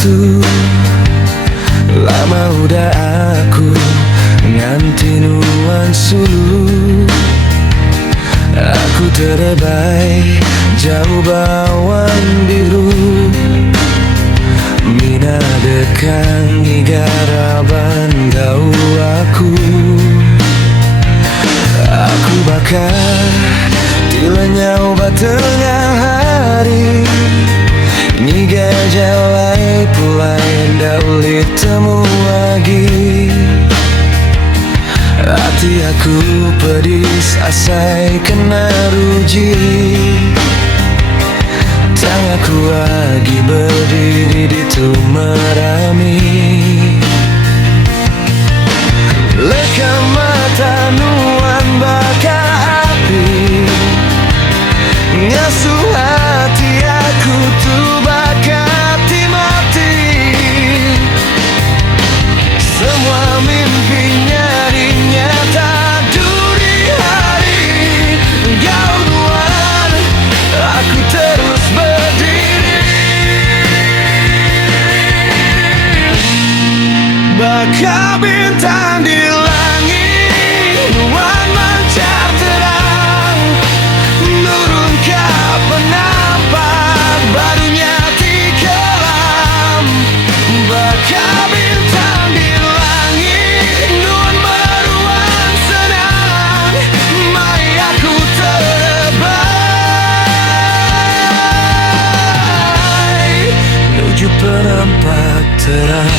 waktu lama udah aku nganti nuan sulu. Aku terebai jauh bawang biru, mina dekang igaraban gau aku. Aku bakal tilanyau batengah hari, niga jawai pulai dauli temu lagi. Hati aku pedis asai kena ruji, tang aku lagi berdiri di tumerami. Leka mata nuan baka api, ngasuh hati aku tuh bakati mati. Semua mimpinya dinyata duri hari kau nuan, aku terus berdiri. Baka bintang di langit nuan mancar terang, nurun ke penampak barunya di kelam. Baka bintang di langit nuan meruang senang, mai aku terlebai menuju penampak terang.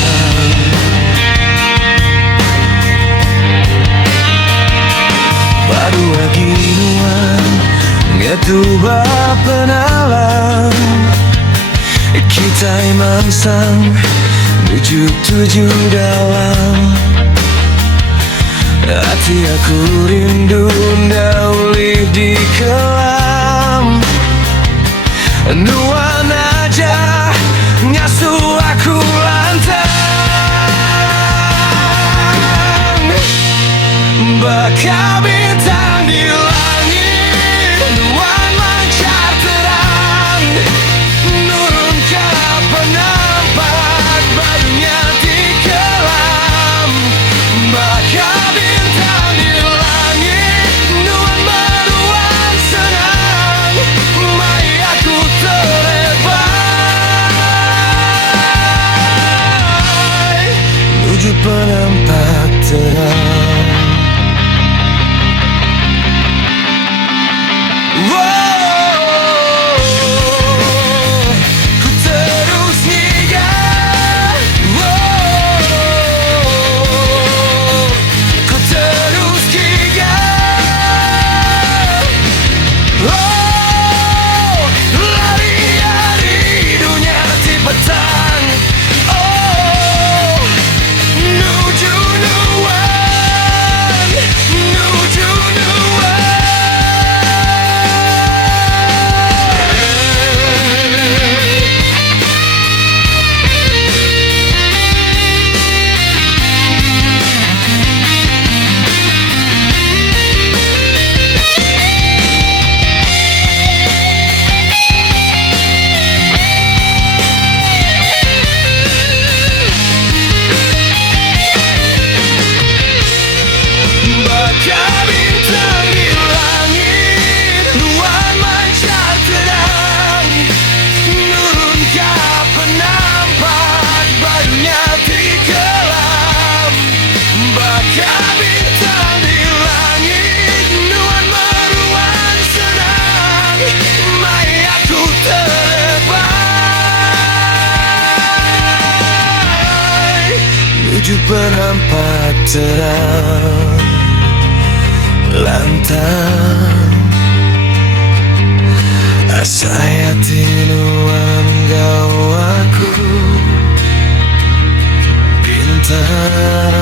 Baru lagi nuan ngetuba penalang, kita emang sang menuju tuju dalam. Hati aku rindu dauli di kelam, nuan aja ngasuh aku lantang. Baka bintang di langit nuan mancar terang, nurun ke penampak barunya di kelam. Baka bintang di langit nuan meruang senang, mai aku terlebai menuju penampak terang. Menuju penampak terang lantang, asai hati nuan gau aku bintang.